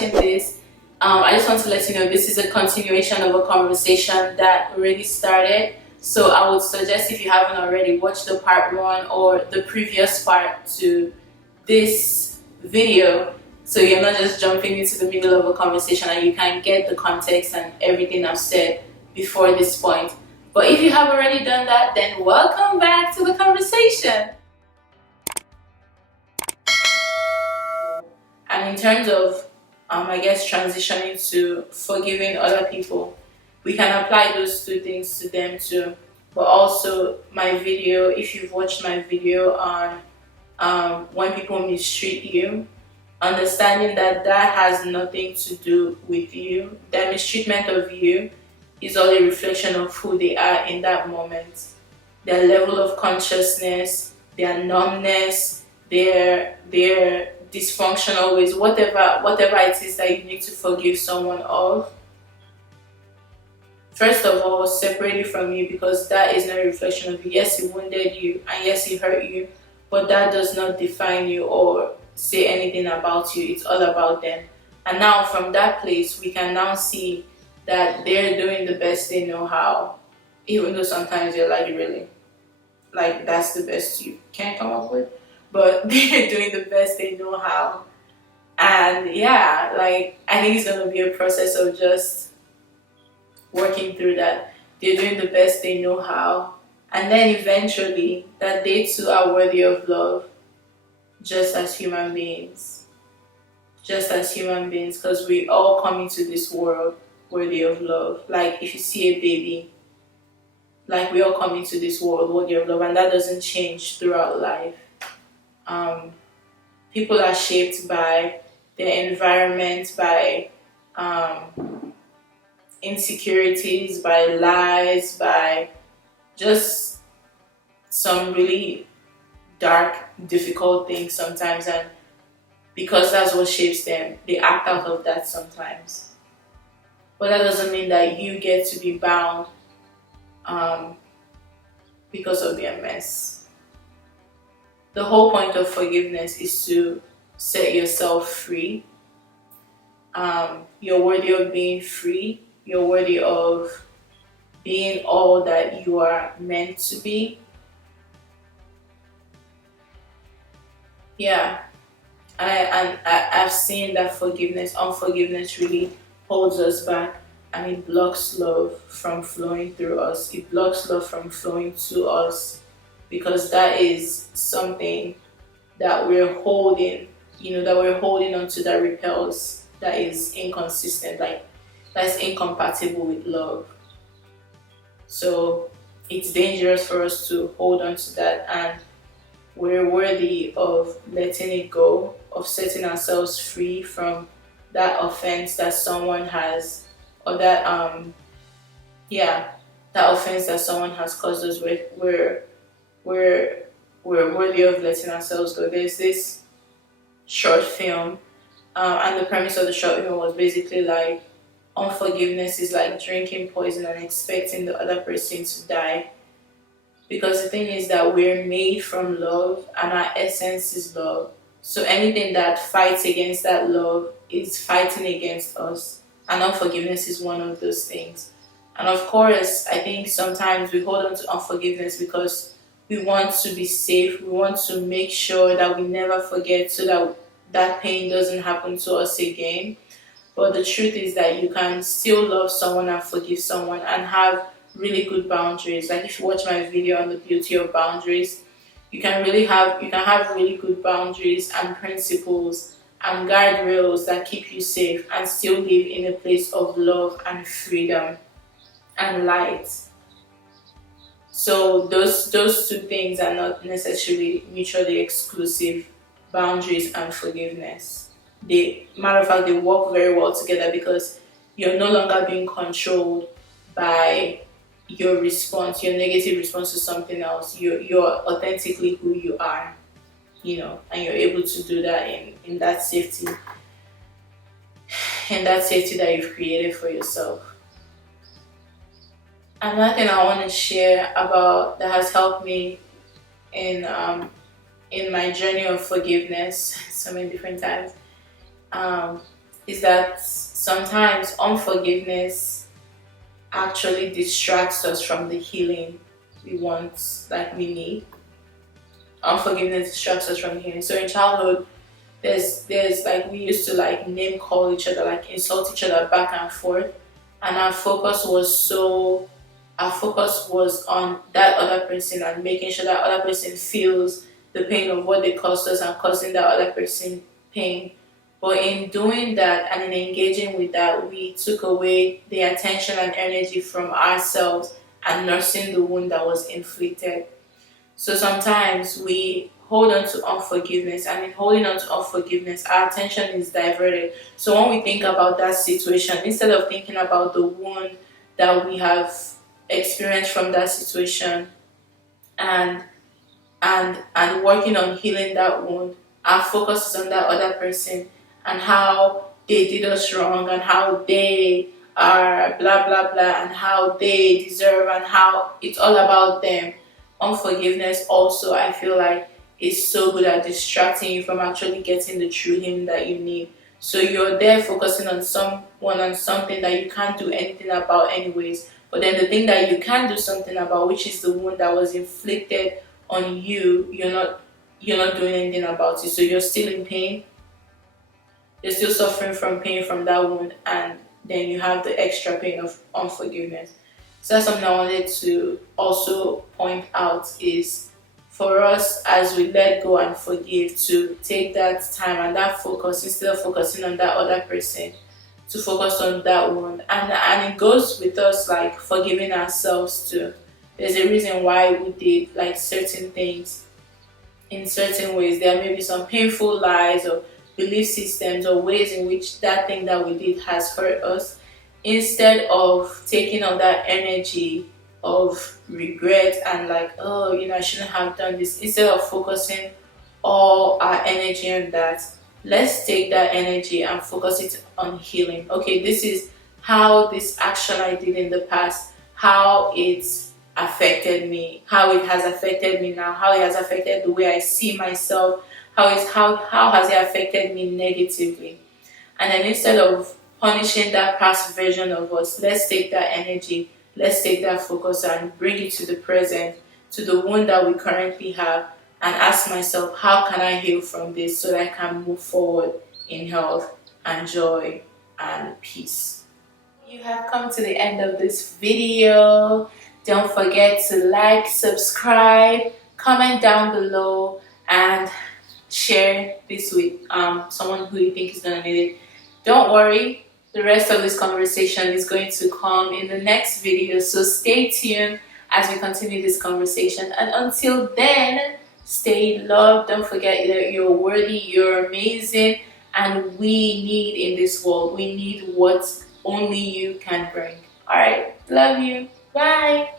watching this, I just want to let you know this is a continuation of a conversation that already started. So I would suggest, if you haven't already, watch the part one or the previous part to this video, so you're not just jumping into the middle of a conversation and you can get the context and everything I've said before this point. But if you have already done that, then welcome back to the conversation. And in terms of, I guess, transitioning to forgiving other people, we can apply those two things to them too. But also, my video, if you've watched my video on when people mistreat you, understanding that that has nothing to do with you, that mistreatment of you is all a reflection of who they are in that moment, their level of consciousness, their numbness, their dysfunctional ways, whatever it is that you need to forgive someone of. First of all, separate it from you, because that is not a reflection of you. Yes, he wounded you and yes, he hurt you, but that does not define you or say anything about you. It's all about them. And now from that place, we can now see that they're doing the best they know how, even though sometimes you're like, really, like that's the best you can come up with, but they're doing the best they know how. And yeah, like I think it's gonna be a process of just working through that. They're doing the best they know how, and then eventually that they too are worthy of love, just as human beings. Because we all come into this world worthy of love. Like if you see a baby, like we all come into this world worthy of love, and that doesn't change throughout life. People are shaped by their environment, by insecurities, by lies, by just some really dark, difficult things sometimes, and because that's what shapes them, they act out of that sometimes. But that doesn't mean that you get to be bound because of their mess. The whole point of forgiveness is to set yourself free. You're worthy of being free. You're worthy of being all that you are meant to be. Yeah, I've seen that unforgiveness really holds us back, and it blocks love from flowing through us. It blocks love from flowing to us, because that is something that we're holding, onto, that repels, that is inconsistent, like that's incompatible with love. So it's dangerous for us to hold on to that, and we're worthy of letting it go, of setting ourselves free from that offense that someone has, or that that offense that someone has caused us with. We're worthy of letting ourselves go. There's this short film, and the premise of the short film was basically like, unforgiveness is like drinking poison and expecting the other person to die. Because the thing is that we're made from love, and our essence is love. So anything that fights against that love is fighting against us. And unforgiveness is one of those things. And of course, I think sometimes we hold on to unforgiveness because we want to be safe. We want to make sure that we never forget, so that that pain doesn't happen to us again. But the truth is that you can still love someone and forgive someone and have really good boundaries. Like if you watch my video on the beauty of boundaries, you can have really good boundaries and principles and guardrails that keep you safe and still live in a place of love and freedom and light. So those two things are not necessarily mutually exclusive, boundaries and forgiveness. Matter of fact, they work very well together, because you're no longer being controlled by your response, your negative response to something else. You're authentically who you are, and you're able to do that in that safety, that you've created for yourself. Another thing I want to share about that has helped me in my journey of forgiveness so many different times, is that sometimes unforgiveness actually distracts us from the healing we want, like we need. Unforgiveness distracts us from healing. So in childhood, there's like we used to like name call each other, like insult each other back and forth, and our focus was on that other person and making sure that other person feels the pain of what they caused us and causing that other person pain. But in doing that and in engaging with that, we took away the attention and energy from ourselves and nursing the wound that was inflicted. So sometimes we hold on to unforgiveness, and in holding on to unforgiveness, our attention is diverted. So when we think about that situation, instead of thinking about the wound that we have experienced from that situation and and working on healing that wound, our focus is on that other person and how they did us wrong and how they are blah blah blah and how they deserve and how it's all about them. Unforgiveness also, I feel like, is so good at distracting you from actually getting the true healing that you need. So you're there focusing on someone and something that you can't do anything about anyways. But then the thing that you can do something about, which is the wound that was inflicted on you, you're not doing anything about it. So you're still in pain, you're still suffering from pain from that wound, and then you have the extra pain of unforgiveness. So that's something I wanted to also point out is for us as we let go and forgive to take that time and that focus instead of focusing on that other person to focus on that one, and it goes with us like forgiving ourselves too. There's a reason why we did like certain things in certain ways. There may be some painful lies or belief systems or ways in which that thing that we did has hurt us. Instead of taking on that energy of regret and like, oh, I shouldn't have done this, instead of focusing all our energy on that, let's take that energy and focus it on healing. Okay, this is how this action I did in the past, how it's affected me, how it has affected me now, how it has affected the way I see myself, how has it affected me negatively. And then instead of punishing that past version of us, let's take that energy, let's take that focus and bring it to the present, to the wound that we currently have, and ask myself, how can I heal from this so that I can move forward in health and joy and peace. You have come to the end of this video. Don't forget to like, subscribe, comment down below, and share this with someone who you think is going to need it. Don't worry, the rest of this conversation is going to come in the next video, so stay tuned as we continue this conversation. And until then, stay loved. Don't forget that you're worthy, you're amazing, and we need in this world, we need what only you can bring. All right, love you. Bye.